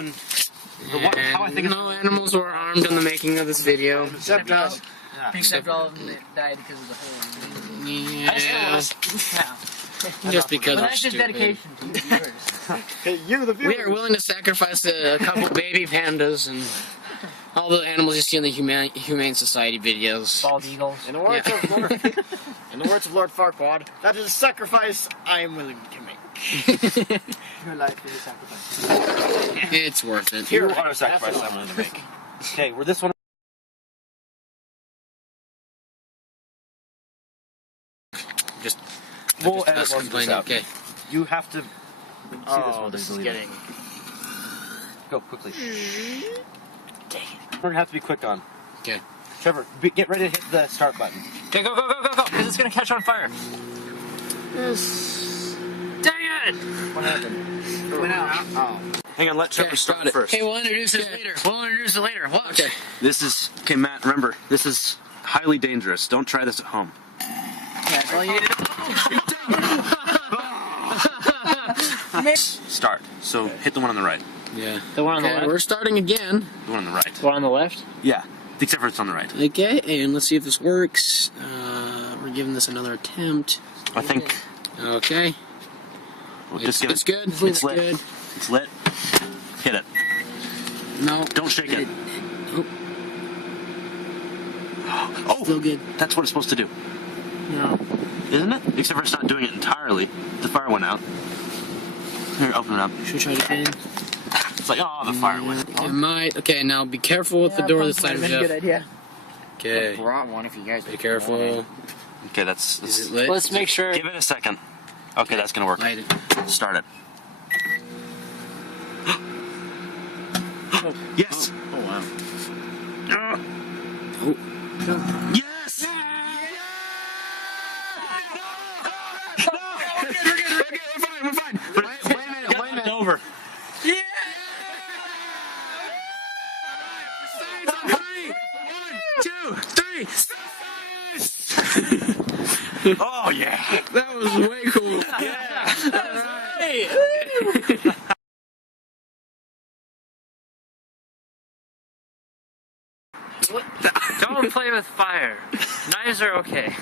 and how I think no animals were harmed in the making of this video. Except us. Except all of them that died because of the hole. Yeah. Yeah. Just because But we're that's just stupid. dedication to the viewers. Hey, you, the viewers. We are willing to sacrifice a couple baby pandas and all the animals you see in the Humane Society videos. Bald eagles. In the words of Lord, in the words of Lord Farquaad, that is a sacrifice I am willing to make. Your life is a sacrifice. It's worth it. you are a sacrifice I'm willing to make. Okay, we're this one. Just We'll us edit most of this complaining. out. Okay. You have to see this Oh, one. this is delete it. getting... Go quickly. We're gonna have to be quick on. Okay. Trevor, get ready to hit the start button. Okay, go, because it's gonna catch on fire. Dang it! What happened? It went out. Oh. Hang on, let Trevor Okay, start got it. first. Hey, we'll introduce it Okay. later. We'll introduce it later. Watch. Okay. This is Matt. Remember, this is highly dangerous. Don't try this at home. Yeah, that's all you need to do. Start. So hit the one on the right. Yeah. The one on the Okay, left? we're starting again. The one on the right. The one on the left? Yeah, except for it's on the right. Okay, and let's see if this works. We're giving this another attempt. I think Okay. we'll just give It's it. good. It's lit. good. It's lit. Hit it. No. Don't shake it. Oh, Oh, still good. that's what it's supposed to do, No. isn't it? Except for it's not doing it entirely. The fire went out. Here, open it up. Should we try it again? It's like, oh, the fire went. It might. Okay, now be careful with the door this side of Good Jeff. idea. Okay. Brought one if you guys... Be careful. Okay, that's. Is it lit? Let's make sure. Give it a second. Okay, that's gonna work. Light it. Start it. Yes. Oh, wow. Oh. Yes. We're fine. Wait a minute. It's over. Yeah! Alright, 1, 2, 3. Oh yeah. That was way cool. Yeah. Don't play with fire. Knives are okay.